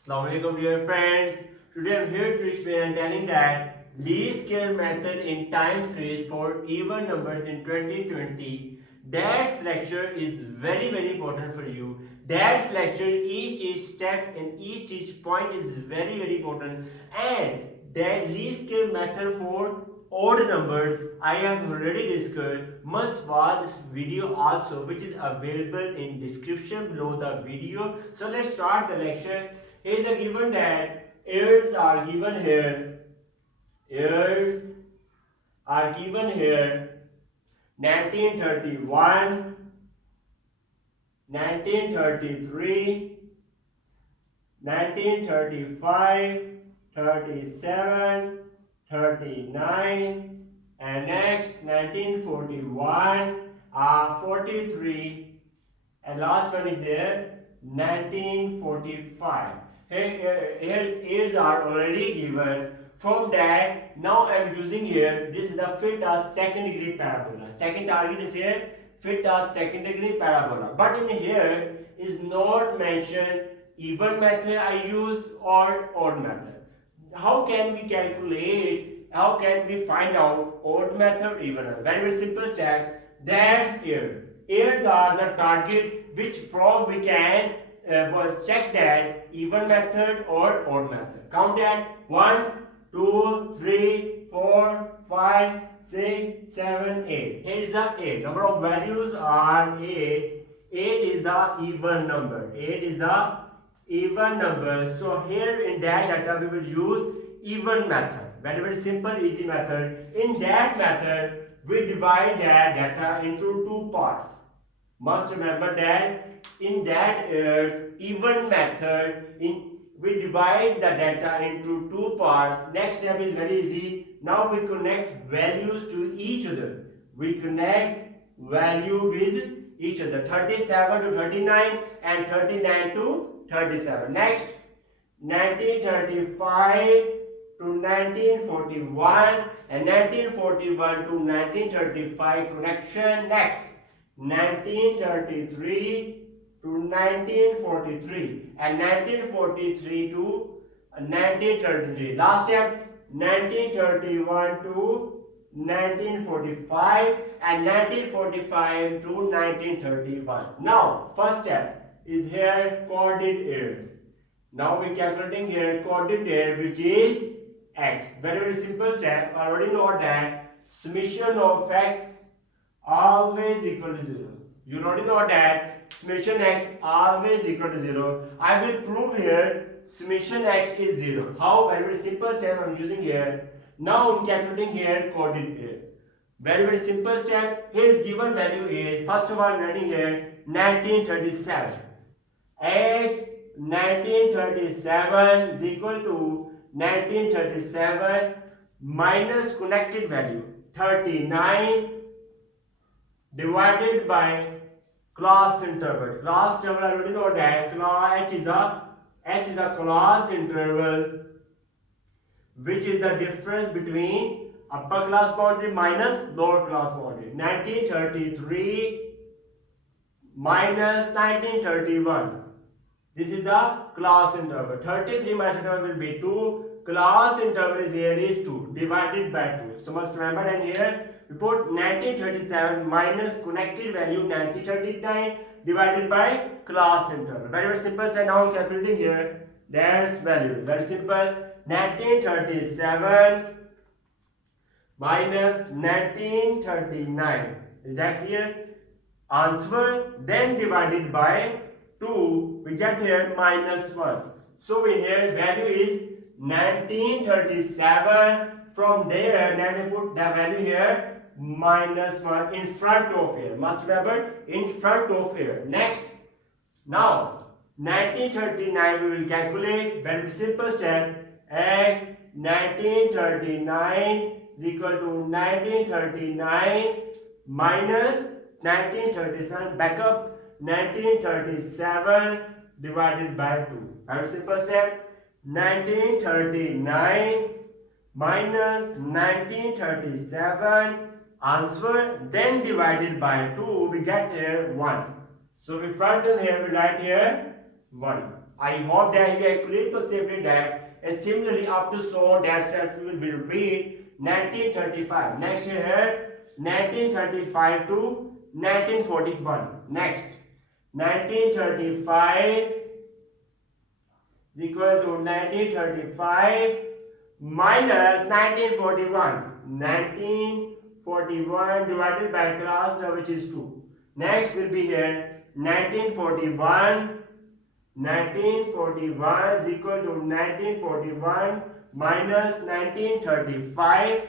Assalamualaikum dear friends. Today I'm here to explain and telling that least square method in time series for even numbers in 2020. That lecture is very important for you. That lecture each step and each point is very important, and that least square method for odd numbers I have already discussed. Must watch this video also, which is available in description below the video. So let's start the lecture. Here is a given that years are given here. Years are given here. 1931, 1933, 1935, 37, 39, and next 1941, 43, and last one is there 1945. Here's years are already given. From that, now I am using here, this is the fit as second degree parabola. Second target is here, fit as second degree parabola. But in here is not mentioned even method I use or odd method. How can we calculate, how can we find out odd method or even method? Very simple step. That's year. Years are the target which from we can check that even method or odd method. Count that 1, 2, 3, 4, 5, 6, 7, 8. Here is the 8. Number of values are 8. 8 is the even number. 8 is the even number. So here in that data we will use even method. Very simple easy method. In that method we divide that data into two parts. Must remember that in that even method we divide the data into two parts. Next step is very easy. Now we connect values to each other. We connect value with each other. 37 to 39 and 39 to 37. Next 1935 to 1941 and 1941 to 1935 connection. Next 1933 to 1943 and 1943 to 1933. Last step 1931 to 1945 and 1945 to 1931. Now first step is here chorded error. Now we calculating here chorded error, which is x. Very simple step. Already know that summation of x always equal to 0. You already know that summation x always equal to 0. I will prove here summation x is 0. How? Very simple step I am using here. Now I am calculating here chorded error. Very simple step. Here is given value is, first of all I am writing here 1937. X 1937 is equal to 1937 minus connected value 39 divided by class interval. Class interval I already know that H is a class interval, which is the difference between upper class boundary minus lower class boundary. 1933 minus 1931. This is the class interval. 33 minus interval will be 2. Class interval is here is 2 divided by 2. So must remember, and here we put 1937 minus connected value 1939 divided by class interval. Very simple. So now calculating here that's value. Very simple. 1937 minus 1939. Is that clear? Answer then divided by 2, we get here minus 1. So we here value is 1937. From there, then we put the value here minus 1 in front of here. Must remember in front of here. Next, now 1939 we will calculate. Very simple step. X 1939 is equal to 1939 minus 1937. Back up 1937 divided by 2. Very simple step. 1939 minus 1937 answer then divided by 2, we get here 1. So we front and here we write here 1. I hope that you have clearly perceived that, and similarly up to so that step we will repeat 1935. Next here 1935 to 1941. Next 1935 is equal to 1935 minus 1941. 1941 divided by class which is 2. Next will be here 1941. 1941 is equal to 1941 minus 1935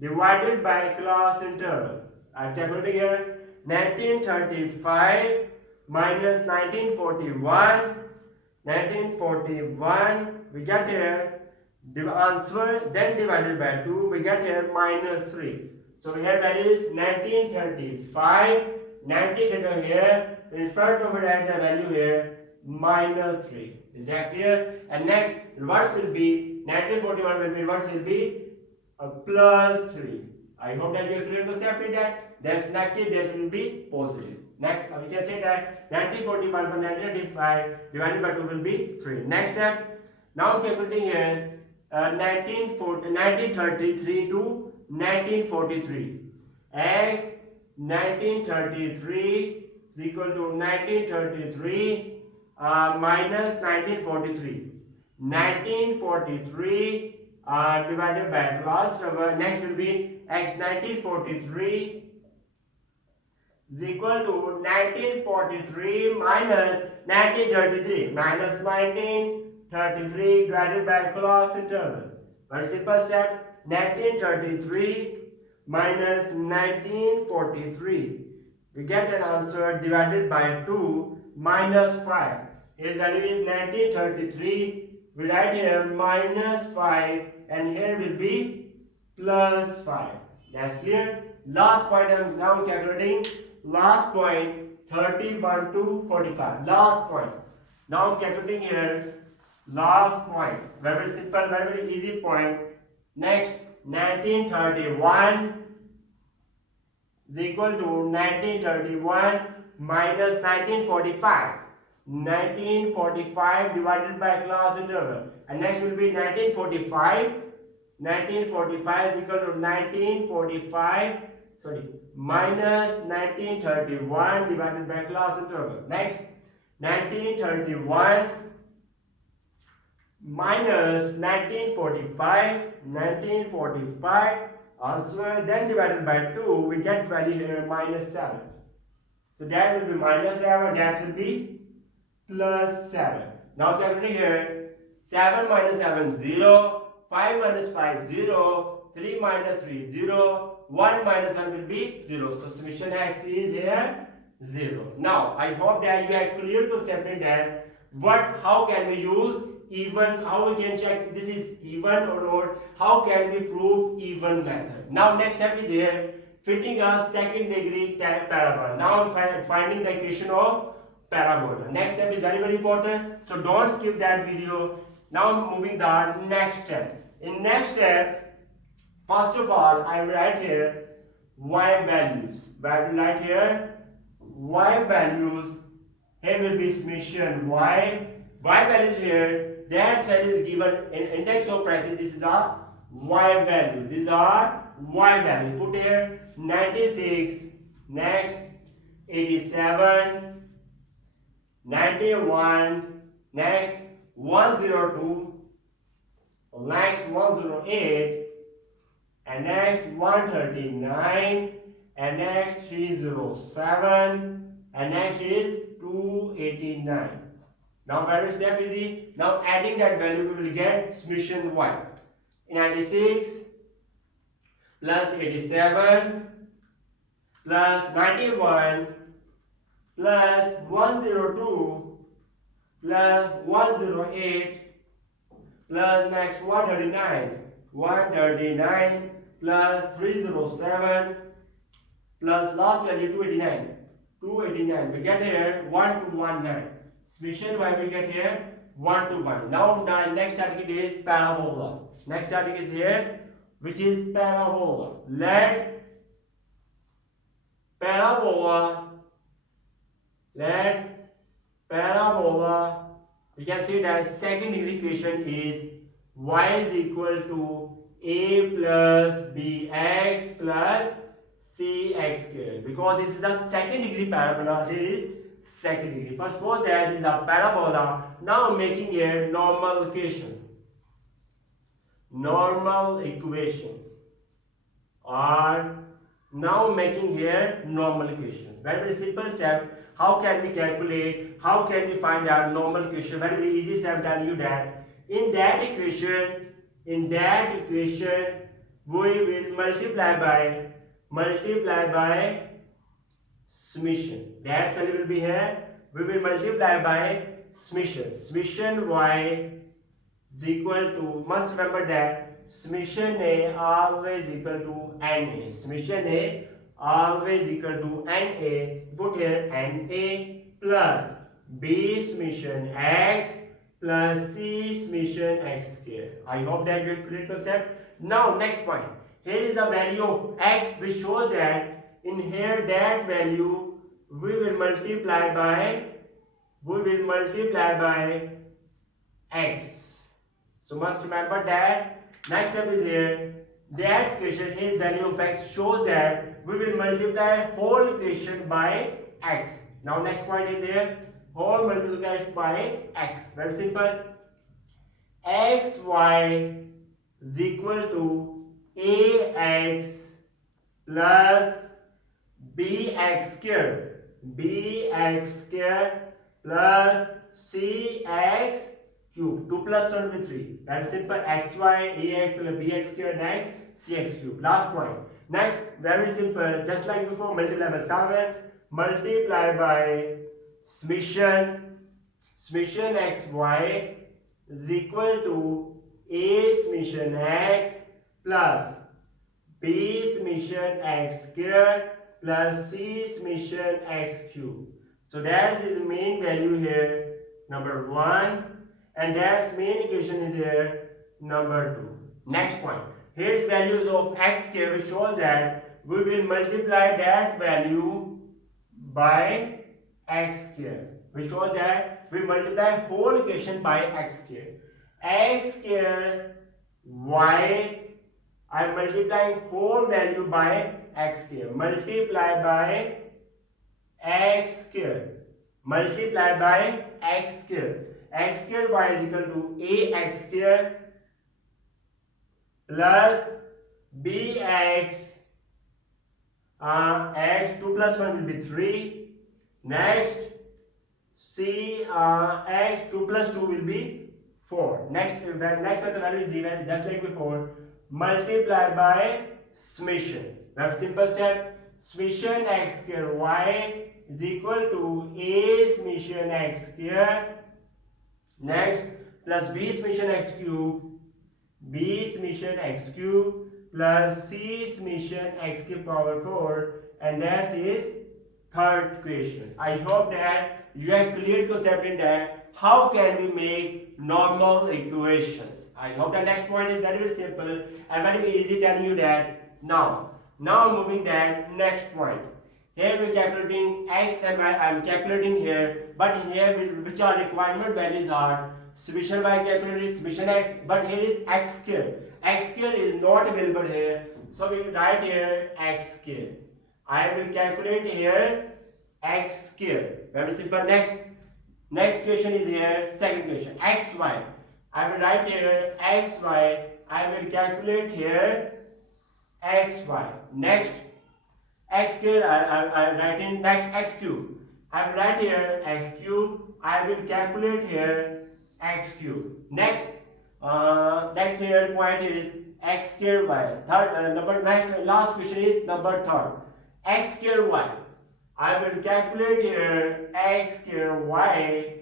divided by class interval. I calculate here 1935 minus 1941. 1941 we get here the answer, then divided by 2 we get here minus 3. So here value is 1935. 1935 here in front of it add the value here minus 3. Is that clear? And next reverse will be 1941 will be reverse will be plus 3. I hope that you are clear to separate that. That's negative, that will be positive. Next we can say that 1941 by 1935 divided by 2 will be 3. Next step, now calculating here 1933 to 1943. X 1933 is equal to 1933 minus 1943. 1943 divided by class number. Next will be x 1943 is equal to 1943 minus 1933. Minus 1933 divided by class interval. Very simple step. 1933 minus 1943. We get an answer divided by 2 minus 5. Its value is 1933. We write here minus 5 and here will be plus 5. That's clear. Last point I am now calculating. Last point 31 to 45. Last point. Now calculating here. Last point. Very simple, very easy point. Next 1931 is equal to 1931 minus 1945. 1945 divided by class interval. And next will be 1945. 1945 is equal to 1945 minus 1931 divided by class interval. Next 1931 minus 1945. 1945 answer, then divided by 2 we get value here minus 7. So that will be minus 7, that will be plus 7. Now calculating here 7 minus 7 0, 5 minus 5 0, 3 minus 3 0, 1 minus 1 will be 0. So summation x is here 0. Now I hope that you are clear to separate that how can we use even, how we can check this is even or odd, how can we prove even method. Now next step is here fitting a second degree parabola. Now I'm finding the equation of parabola. Next step is very important, so don't skip that video. Now I'm moving the next step. In next step, first of all I will write here y values. I will write here y values. Here will be summation y values here. That value is given in index of prices. This is the y value. These are y values. Put here 96. Next 87. 91. Next 102. Next 108. And next 139. And next 307. And next is 289. Now very step easy. Now adding that value we will get summation y. 96 plus 87 plus 91 plus 102 plus 108 plus next 139. 139 plus 307 plus last value 289. 289. We get here 1219. Summation y we get here 1 to 1. Now next target is parabola. Next target is here, which is parabola. Let parabola parabola, we can see that second degree equation is y is equal to a plus bx plus cx squared. Because this is a second degree parabola, this is second degree. First suppose that is a parabola. Now making a normal equation. Normal equations are now making here normal equations. Very simple step. How can we calculate? How can we find our normal equation? Very easy step. Tell you that in that equation, we will multiply by summation. That value will be here. We will multiply by summation. Summation y is equal to, must remember that summation A always equal to NA. Summation A always equal to NA. Put here NA plus B summation X plus C summation X square. I hope that you clear concept. Now next point. Here is the value of X which shows that in here that value we will multiply by X. So must remember that. Next step is here. That equation, his value of x shows that we will multiply whole equation by x. Now next point is here. Whole multiplied by x. Very simple. xy is equal to ax plus bx square. Bx square plus cx cube. 2 plus 1 will be 3. That is simple. xy ax plus bx square and cx cube. Last point. Next, very simple. Just like before, multiply by 7. Multiply by summation. Summation xy is equal to a summation x plus b summation x square plus c summation x cube. So that is the main value here, number 1. And that main equation is here, number 2. Next point. Here's values of x square, which shows that we will multiply that value by x square. Which shows that we multiply whole equation by x square. X square y, I am multiplying whole value by x square. Multiply by x square. Multiply by x square. X square y is equal to ax square plus bx x 2 plus 1 will be 3. Next c x 2 plus 2 will be 4. Next when the value is even, just like before, multiply by summation. Very simple step. Summation x square y is equal to a summation x square. Next, plus b summation x cube, b summation x cube plus c summation x cube power 4, and that is third equation. I hope that you have clear concept in that how can we make normal equations. I hope the next point is very simple and very easy telling you that. Now moving that next point. Here we are calculating x and y. I am calculating here, but in here which are requirement values are summation y calculated, summation x, but here is x square. X square is not available here, so we will write here x square. I will calculate here x square. Very simple. Next equation is here, second equation, xy. I will write here xy. I will calculate here xy. Next, x square, I write in next x cube. I will write here x cube. I will calculate here x cube. Next here point is x square y. Last question is number 3. X square y. I will calculate here x square y.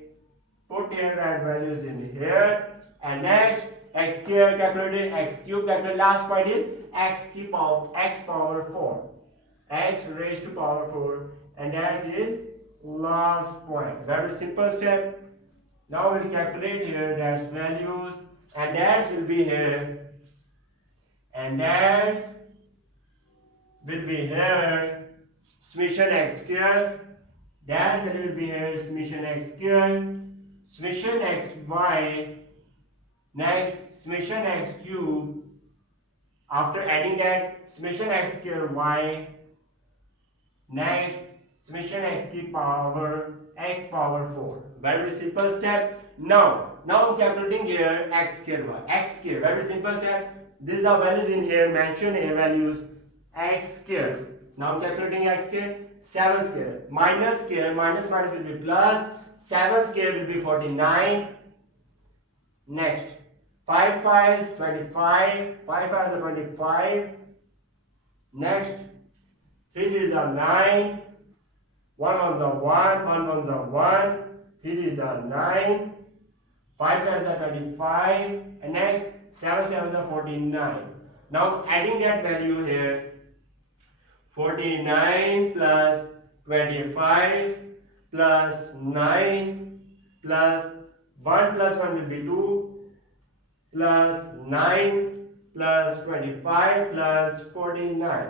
Put here that values in here. And next x square calculated, x cube calculated. Last point is x power 4. X raised to power 4, and that is last point. Very simple step. Now we'll calculate here that's values, and that will be here, and that will be here summation x square That value will be here summation x square, summation x y, next summation x cube. After adding that, summation x square y, next summation x cube power x power 4. Very simple step. Now I'm calculating here x square y, x square. Very simple step. These are values in here, mentioned here values x square. Now I'm calculating x square. 7 square minus minus will be plus, 7 square will be 49. Next 5 5s 25, 5 5s are 25. Next 3 3s are 9, 1 1s are 1, 1 1s are 1, 3 3s are 9, 5 5s are 25, and next 7 7s are 49. Now adding that value here, 49 plus 25 plus 9 plus 1 plus 1 will be 2 plus 9 plus 25 plus 49.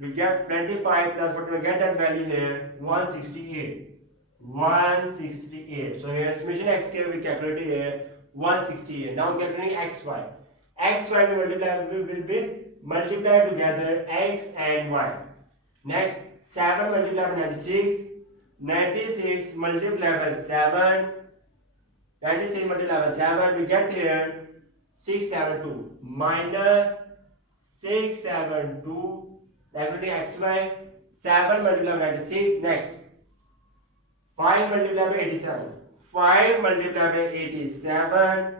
We get 25 plus 40, we get that value here 168. 168. So here summation x square we calculated here 168. Now we are calculating xy. Xy will be multiplied together x and y. Next 7 multiplied by 96. 96 multiplied by 7. 96 multiplied by 7. We get here 672 minus 672. Calculating xy. 7 multiplied by 96. Next 5 multiplied by 87. 5 multiplied by 87.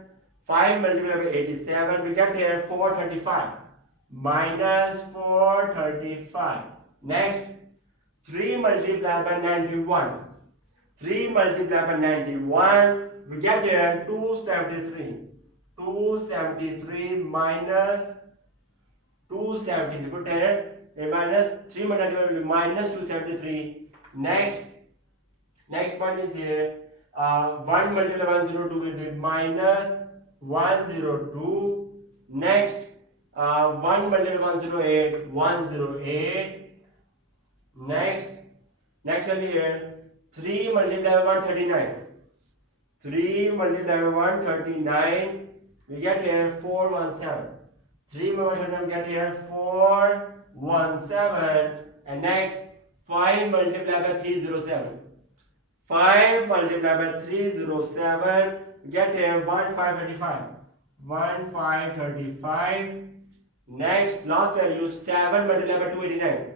5 multiplied by 87. We get here 435 minus 435. Next 3 multiplied by 91. 3 multiplied by 91. We get here 273. 273 minus 273. Put here minus 3 multiplied by minus 273. Next point is here 1 multiplied by 102 will be minus 102. Next 1 multiplied by 108, 108. Next value here 3 multiplied by 139. 3 multiplied by 139. We get here 417. 3 multiplied we get here 417. And next 5 multiplied by 307. 5 multiplied by 307. We get here 1535. 1535. Next last value 7 multiplied by 289.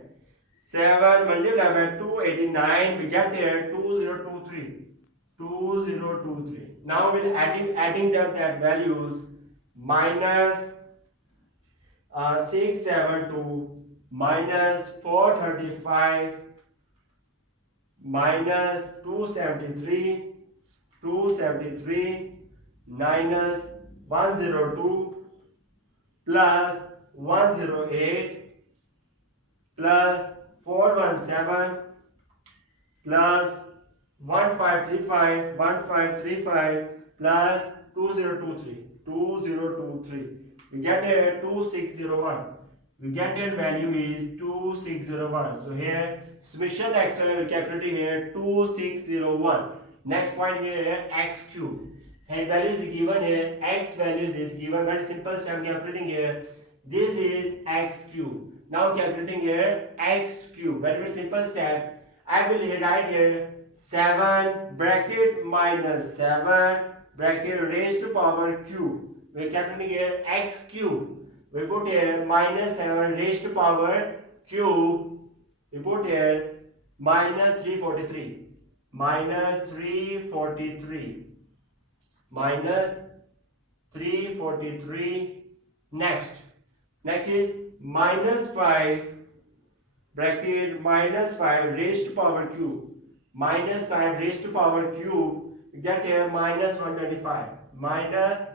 7 multiplied by 289. We get here 2023. 2023. Now we'll adding that values minus 672 minus 435 minus 273 minus 102 plus 108 plus 417 plus 1535 plus 2023. We get here 2601. We get that value is 2601. So here summation x will calculate here 2601. Next point here x cube. And value is given here, x values is given. Very simple step calculating here. This is x cube. Now calculating here x cube. Very simple step. I will write here 7 bracket minus 7 bracket raised to power cube. We are calculating here x cube. We put here minus 7 raised to power cube. We put here minus 343. Minus 343. Minus 343. Next is minus 5 bracket minus 5 raised to power cube. Minus 5 raised to power cube. We get here minus 125. Minus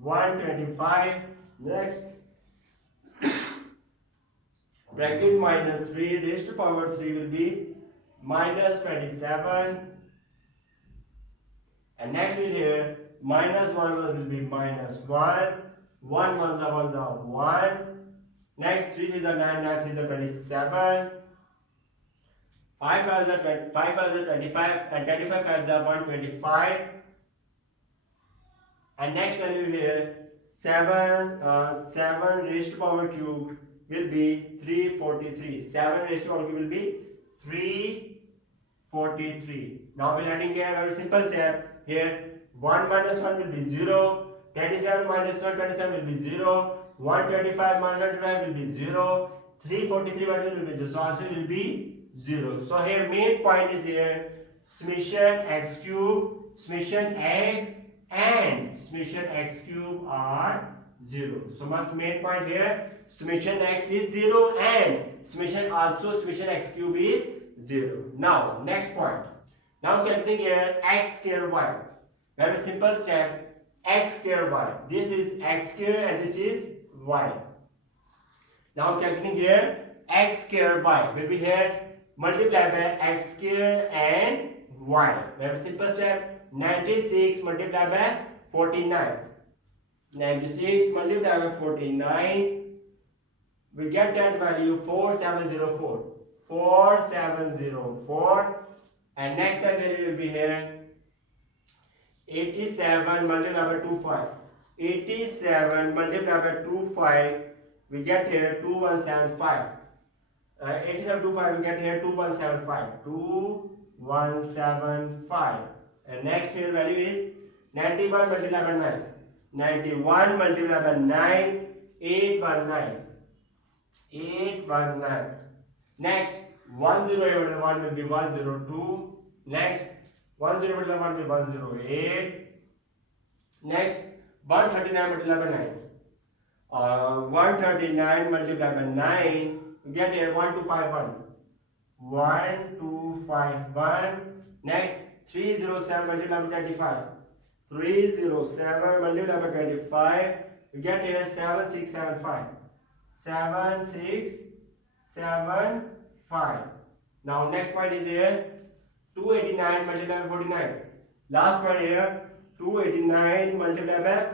125. Next bracket minus 3 raised to power 3 will be minus 27. And next will here minus 1 will be minus 1. 1 1s are 1. Next 3 is 9, 9 3 is 27. 5 5 are 5 5 are 25 and 25 5 are 125. And next value here 7 raised to power cube will be 343. 7 raised to power cube will be 343. Now we're adding here a very simple step. Here 1 minus 1 will be 0. 27 minus 127 will be 0. 125 minus 125 will be 0. 343 minus 1 will be 0. So answer will be 0. So here main point is here summation x cube, summation x and summation x cube are 0. So my main point here summation x is 0 and summation x cube is 0. Now next point. Now calculating here x square y. Very simple step. X square y. This is x square and this is y. Now calculating here x square y will be here multiplied by x square and y. Very simple step. 96 multiplied by 49. 96 multiplied by 49. We get that value 4704. 4704. And next value will be here 87 multiplied by 25. 87 multiplied by 25. We get here 2175. 87 25 we get here 2175. 2175. And next here value is 91 multiplied by 9. 91 multiplied by 9. 819. 819. Next 10 divided by 1 will be 102. Next 10 divided by 1 will be 108. Next 139 multiplied by 9. 139 multiplied by 9. We get here 1251. 1251. Next 307 multiplied by 25. 307 multiplied by 25. We get here 7675. 7675. Now next point is here 289 multiplied by 49. Last point here 289 multiplied by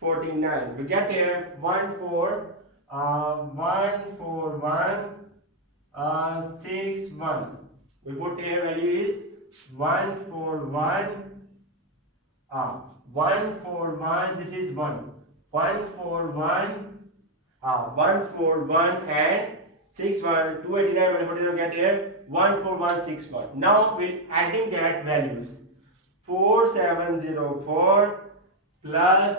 49. We get here 14161. We put here value is 141. This is 1. 141 and 61. 289 and 49 get here 14161. Now we're adding that values 4704 plus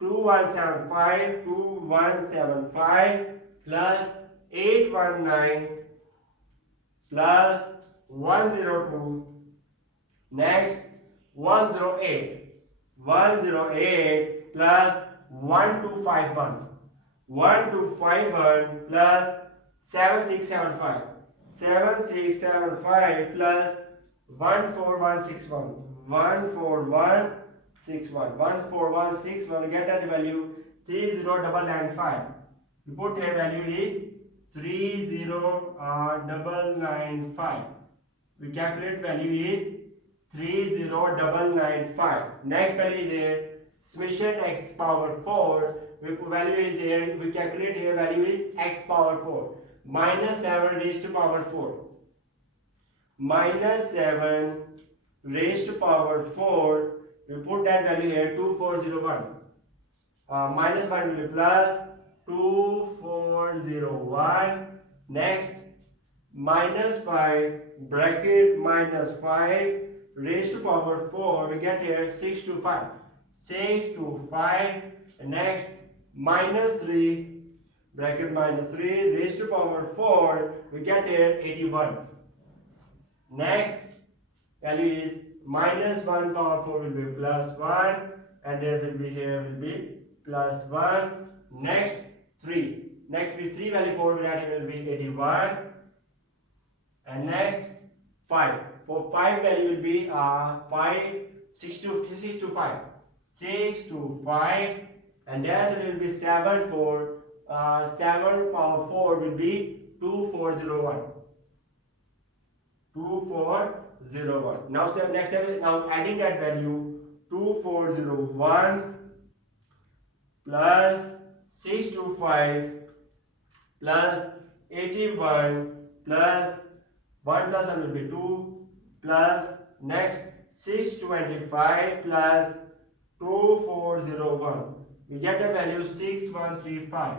2175 plus 819 plus 102. Next 108 plus 1251 plus 7675 plus 14161 14161 get that value 30995. We put here value is 30995. We calculate value is 30995. Next value is here summation x power 4. We put value is here. We calculate here value is x power 4 minus 7 raised to power 4. Minus 7 raised to power 4. We put that value here 2401. Minus 1 will be plus 2401. Next minus 5 bracket minus 5 raised to power 4. We get here 625. 625. Next minus 3 bracket minus 3 raised to power 4. We get here 81. Next value is minus 1 power 4 will be plus 1 and there will be here will be plus 1. Next 3. Next with 3 value 4 will be 81. And next 5. For 5 value will be 6 to 5. 6 to 5 and there will be 7 for 7 power 4 will be 2401. 2401. Now next step is now adding that value 2401 plus 625 plus 81 plus 1 plus 1 will be 2 plus next 625 plus 2401. We get a value 6135.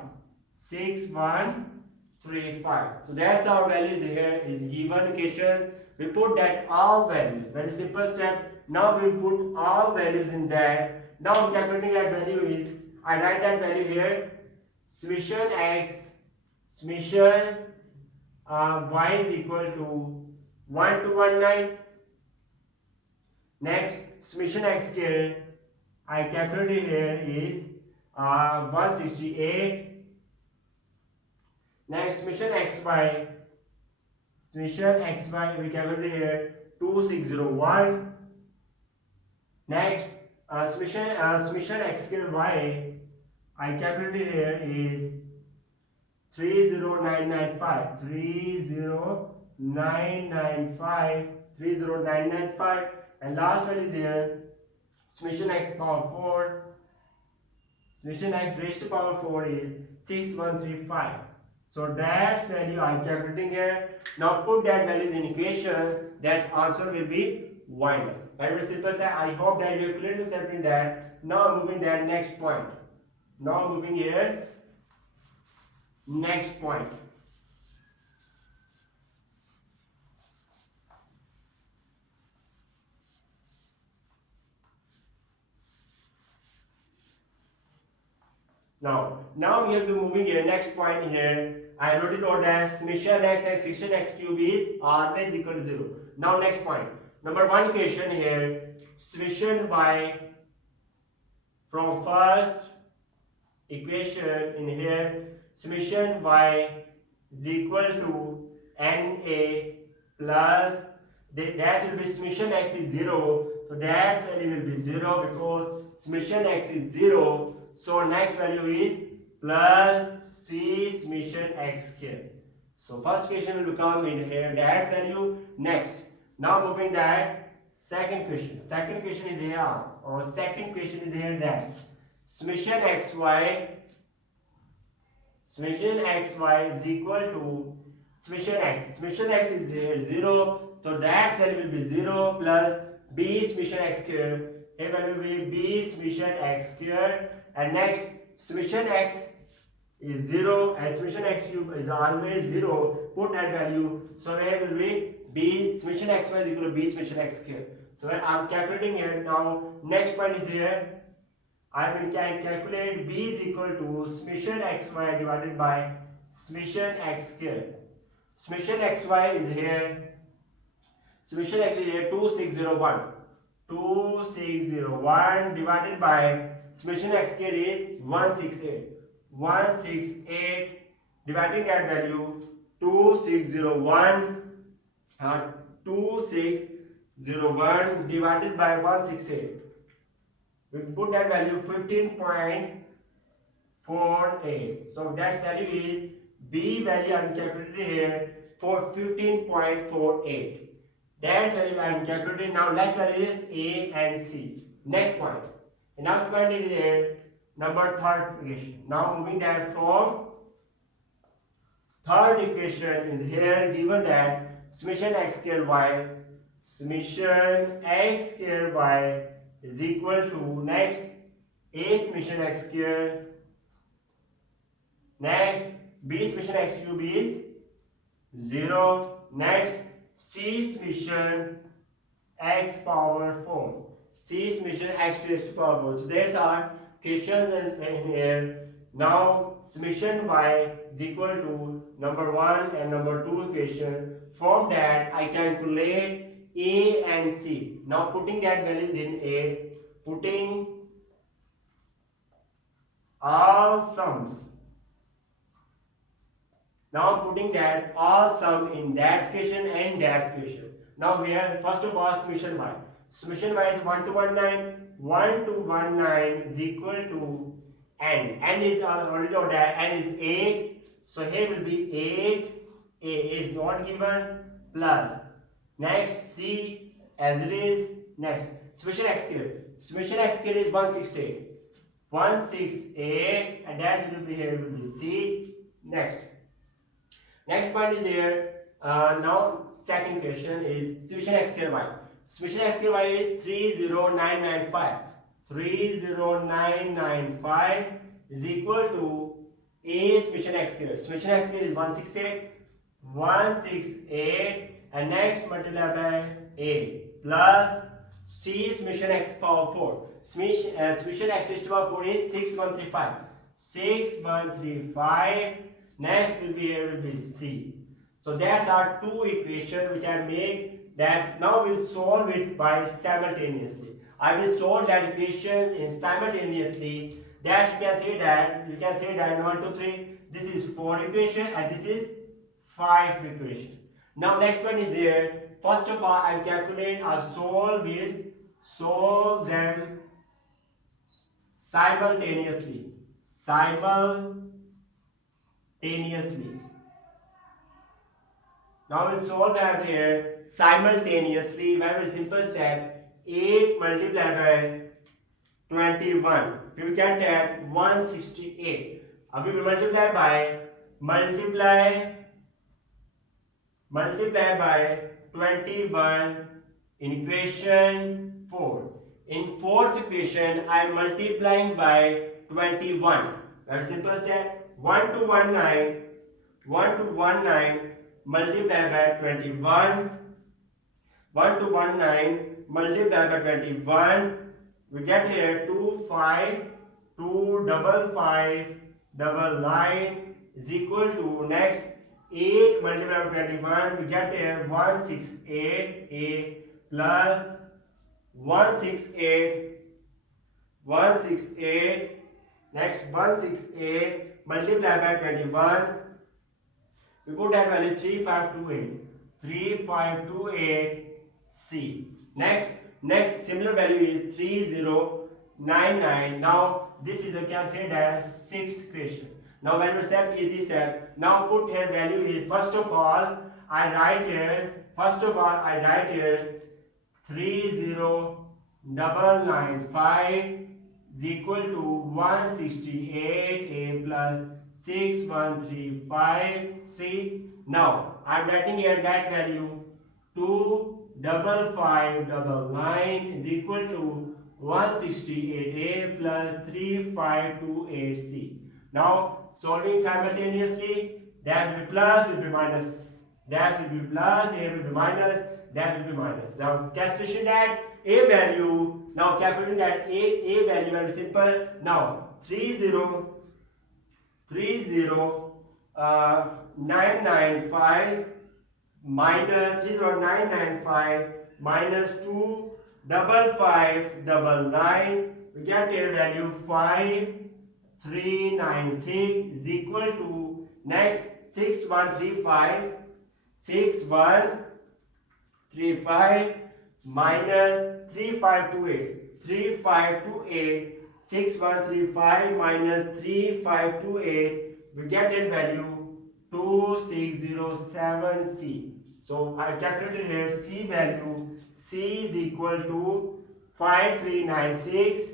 6135. So that's our values here is given equation. We put that all values. Very simple step. Now we put all values in that. Now calculating that value is, I write that value here. Summation x, summation y is equal to 1219. Next, summation x square I calculated here is 168. Next, summation xy we calculated here 2601. Next, summation x square y I calculated here is 30995. 30995. And last one is here summation x power 4. Summation x raised to power 4 is 6135. So that value I am calculating here. Now put that value in equation. That answer will be y. Very simple. I hope that you have clearly accepted that. Now moving that next point. Now moving here. Next point. Now we have to moving here. Next point here. I wrote it out as summation x and section x cube is always equal to 0. Now next point. Number 1 equation here. Summation y from first equation in here. Summation y is equal to NA plus that will be summation x is 0. So that value will be 0 because summation x is 0. So next value is plus c summation x square. So first equation will become in here that value. Next, now moving that second question. Second question is here, or second question is here that summation xy is equal to summation x. Summation x is here 0. So that value will be 0 plus b summation x square. Here value will be b summation x square. And next, summation x is 0 and summation x cube is always 0. Put that value. So here will be b summation xy is equal to b summation x square. So when I am calculating here, now next point is here. I will calculate b is equal to summation xy divided by summation x square. Summation xy is here. Summation x is here 2601. 2601 divided by summation x square is 168. 168 dividing that value 2601 2601 divided by 168. We put that value 15.48. So that value is b value I am calculating here for 15.48. That value I am calculating. Now last value is a and c. Next point. Next point is here number third equation. Now moving that from third equation is here given that summation x square y is equal to next a summation x square, next b summation x cube is 0, next c summation x power 4. C summation x raised to power 4. So there's our questions in here. Now summation y is equal to number 1 and number 2 equation. From that I calculate a and c. Now putting that value in a, putting all sums. Now putting that all sum in that equation and that equation. Now we have first of all summation y. Summation y is 1 to 19. 1 to 19 is equal to n. N is already know that n is 8. So here will be 8. A is not given plus. Next c as it is. Next summation x square. Summation x square is 168. 168 and that will be here will be c. Next point is here. Now second question is summation x square y. Summation x square y is 30995. 30995 is equal to a summation x square. Summation x square is 168. 168 and next multiply by a plus c summation x power 4. Summation x raised to power 4 is 6135. 6135. Next will be here will be c. So that's our two equations which I make that now we'll solve it by simultaneously. I will solve that equation in simultaneously. That you can say that 1 2 3. This is 4 equation and this is 5 equation. Now next one is here. First of all, I calculate or solve them simultaneously. Now we'll solve that here simultaneously. Very simple step. 8 multiplied by 21. We get that 168. We will multiply by 21 in equation 4. In fourth equation, I am multiplying by 21. Very simple step. 1 to 19 multiply by 21. 1 to 19 multiply by 21. We get here 2525599 is equal to next 8 multiplied by 21. We get here 168a plus 168 next 168 multiplied by 21. We put that value 3528 c. Next similar value is 3099. Now this is a can say that 6th question. Now value step is this step. Now put here value is first of all I write here 30995 is equal to 168a plus 6135 c. Now I am writing here that value 25599 is equal to 168a plus 3528c. Now solving simultaneously, that will be plus, will be minus, that will be plus, here will be minus, that will be minus. Now calculation that a value, now calculating that a value very simple. Now 30995 minus 30995 minus 25599, we get a value 5396 is equal to next 6135 minus 3528 6135 minus 3528, we get a value 2607c. So I calculated here c value. C is equal to 5396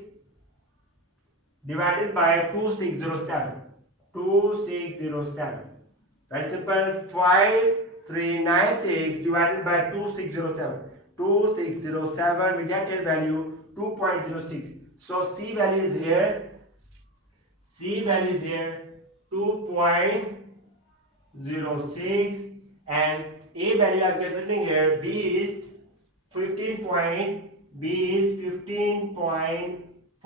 divided by 2607. 2607. Very simple. 5396 divided by 2607. 2607. We get a value 2.06. So C value is here. C value is here 2.06 and A value I am calculating here. B is 15.48. I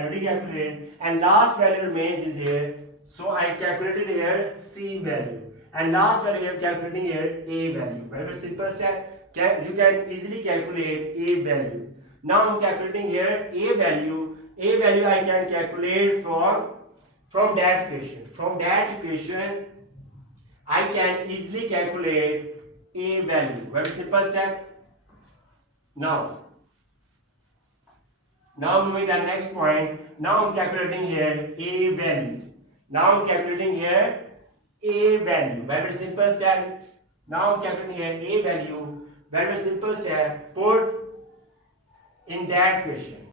already calculated, and last value remains is here. So I calculated here C value, and last value I am calculating here A value. Very simple step. You can easily calculate A value. Now I am calculating here A value. A value I can calculate from that equation. From that equation, I can easily calculate A value. Very simple step. Now moving to the next point. Now I'm calculating here A value. Very simple step. Now I'm calculating here A value. Very simple step. Put in that equation.